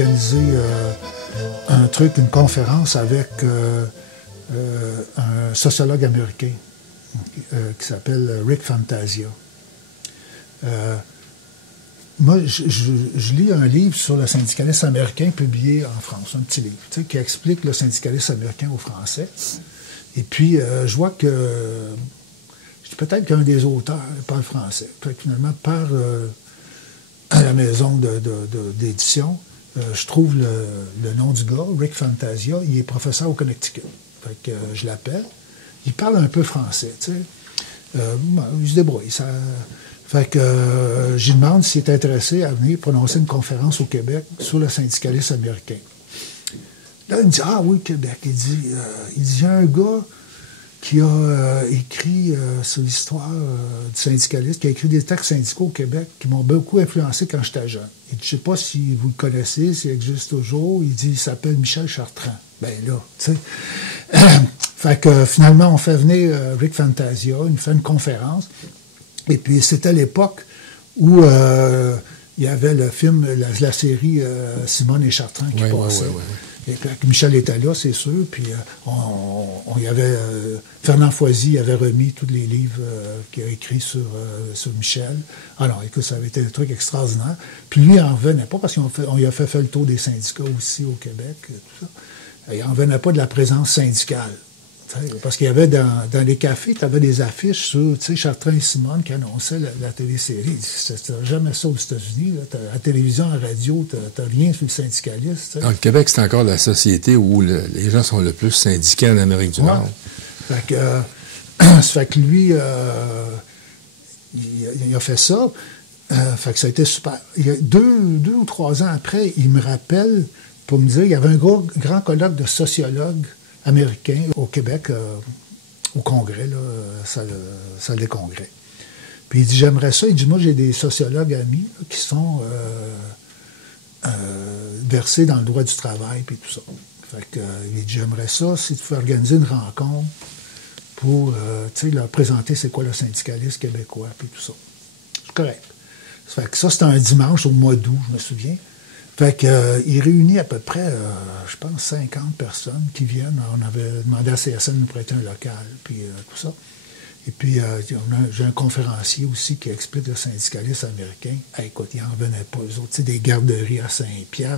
organisé un truc, une conférence avec un sociologue américain qui s'appelle Rick Fantasia. Moi, je lis un livre sur le syndicalisme américain publié en France, un petit livre, qui explique le syndicalisme américain aux Français. Et puis, je vois que peut-être qu'un des auteurs parle français. Fait que finalement, par à la maison d'édition, je trouve le nom du gars, Rick Fantasia. Il est professeur au Connecticut. Fait que je l'appelle. Il parle un peu français, tu sais. Il se débrouille. Fait que j'y demande s'il est intéressé à venir prononcer une conférence au Québec sur le syndicalisme américain. Là, il me dit « Ah oui, Québec. » Il dit « Il y a un gars qui a écrit sur l'histoire du syndicalisme, qui a écrit des textes syndicaux au Québec qui m'ont beaucoup influencé quand j'étais jeune. » Il dit « Je ne sais pas si vous le connaissez, s'il existe toujours. » Il dit « Il s'appelle Michel Chartrand. » Ben là, tu sais. Fait que finalement, on fait venir Rick Fantasia, il fait une conférence. Et puis, c'était l'époque où il y avait le film, la série Simone et Chartrand qui passait. Et Michel était là, c'est sûr. Puis, il y avait Fernand Foisy avait remis tous les livres qu'il a écrits sur Michel. Alors, écoute, ça avait été un truc extraordinaire. Puis, lui, il n'en revenait pas parce qu'on lui a fait le tour des syndicats aussi au Québec. Tout ça. Il n'en revenait pas de la présence syndicale. Parce qu'il y avait dans les cafés, tu avais des affiches sur Chartrand et Simone qui annonçaient la télésérie. Tu n'as jamais ça aux États-Unis. À la télévision, à la radio, tu n'as rien sur le syndicaliste. Dans le Québec, c'est encore la société où les gens sont le plus syndiqués en Amérique du Nord. Fait que lui, il a fait ça. Fait que ça a été super. Il y a deux ou 3 ans après, il me rappelle pour me dire qu'il y avait un grand colloque de sociologues américain au Québec, au Congrès, là, salle des congrès. Puis il dit, j'aimerais ça. Il dit, moi, j'ai des sociologues amis là, qui sont versés dans le droit du travail, puis tout ça. Fait que, il dit, j'aimerais ça, si tu peux organiser une rencontre pour, leur présenter c'est quoi le syndicalisme québécois, puis tout ça. C'est correct. Fait que ça, c'était un dimanche au mois d'août, je me souviens. Fait qu'il réunit à peu près, je pense, 50 personnes qui viennent. On avait demandé à CSN de nous prêter un local, puis tout ça. Et puis, j'ai un conférencier aussi qui explique le syndicalisme américain. Hey, écoute, ils n'en revenaient pas, eux autres. Tu sais, des garderies à 5$,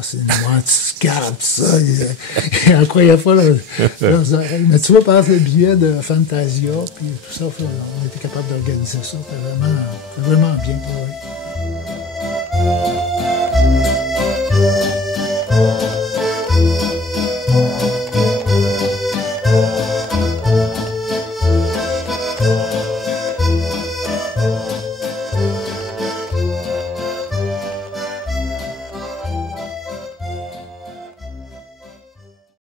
c'est une anti-cap, ça. Ils n'en croyaient pas, là. Hey, mais tu vois, par exemple, le billet de Fantasia, puis tout ça, on était capable d'organiser ça. C'était vraiment bien pour eux.